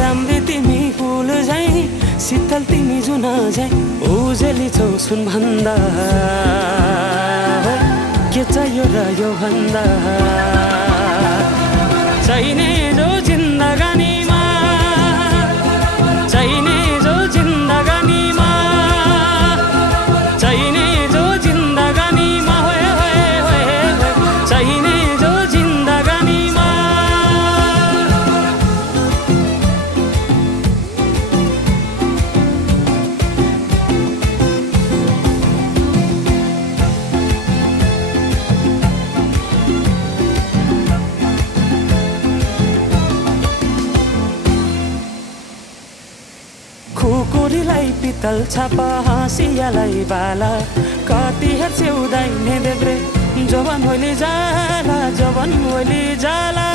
राम्री तिमी फुल झै शीतल तिमी जुन झै उजेली छौ सुन भन्दा के चाहियो र यो भन्दा चाहिने जो जिन्दगानीमा चाहिने जो जिन्दगानीमा चाहिने जो जिन्दगानीमा होए होए होए चाहिने जो जिन्दगानीमा खुकुरीलाई पितल छापा हाँसियालाई बाला कति हेर्छौ दाहिने देब्रे जवान होली जाला जवान होली जाला